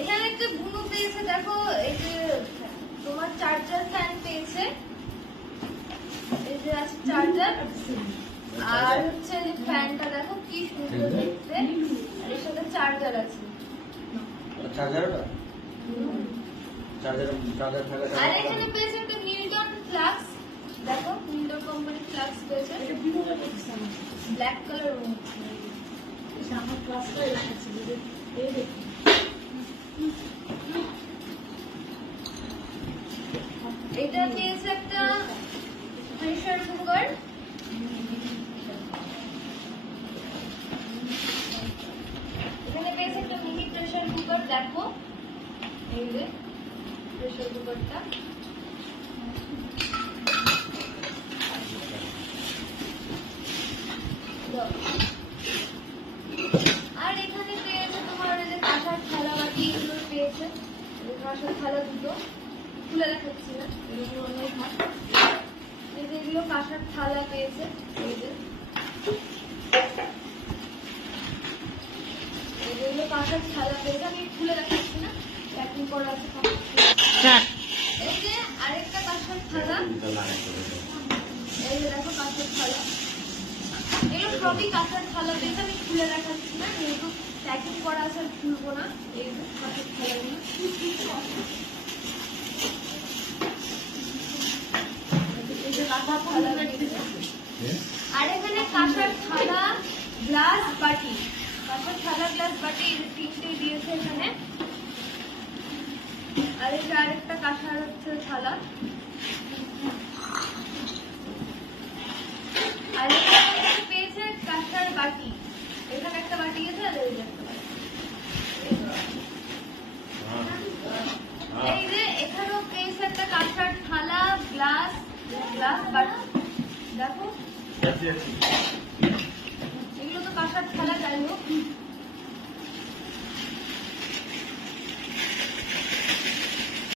এখানে একটা বুনু পেয়েছে, দেখো এই যে তোমার চার্জার ফ্যান পেয়েছে, এই যে আছে চার্জার, আর হচ্ছে যে ফ্যানটা দেখো কি সুন্দর দেখতে, আর এর সাথে চার্জার আছে। আর এখানে পেয়েছে একটা মিল্টন ফ্লাক্স, দেখো মিল্টন কোম্পানি ফ্লাক্স পেয়েছে, ব্ল্যাক কালার আমার ক্লাসটা এসেছে এই দেখুন। এটা পেয়েছে একটা প্রেসার কুকার, এখানে পেয়েছে একটা মিনি প্রেসার কুকার, দেখো এই যে প্রেসার কুকারটা। আর এখানে পেয়েছে তোমার ওই যে কাঁসার থালা বাটি, এগুলো পেয়েছে, কাঁসার থালা দুটো খুলে দেখাচ্ছি না, এগুলো অনেক ভালো, এই যে এগুলো কাঁসার থালা পেয়েছে, এই যে এগুলো কাঁসার থালা পেয়েছে, আমি খুলে দেখাচ্ছি না, প্যাকিং করা আছে। এই যে আরেকটা কাঁসার থালা, এই যে দেখো কাঁসার থালা, এগুলো সবই কাঁসার থালা পেয়েছে, আমি খুলে দেখাচ্ছি না, যেহেতু প্যাকিং করা আছে আর খুলবো না। এই যে কাঁসার থালাগুলো, এই যে কাঁসার থালা পেয়েছে। আর এখানে কাঁসার থালা গ্লাস বাটি, কাঁসার থালা গ্লাস বাটি, এই যে তিনটে দিয়েছে এখানে। আর এই যে আরেকটা কাঁসার হচ্ছে থালা, আর এখানে পেয়েছে কাঁসার বাটি, এখানে একটা বাটি আছে, আর এই যে একটা বাটি, এই যে এখানেও পেয়েছে একটা কাঁসার থালা গ্লাস বাটি, দেখো এগুলো তো কাঁসার থালা, যাই হোক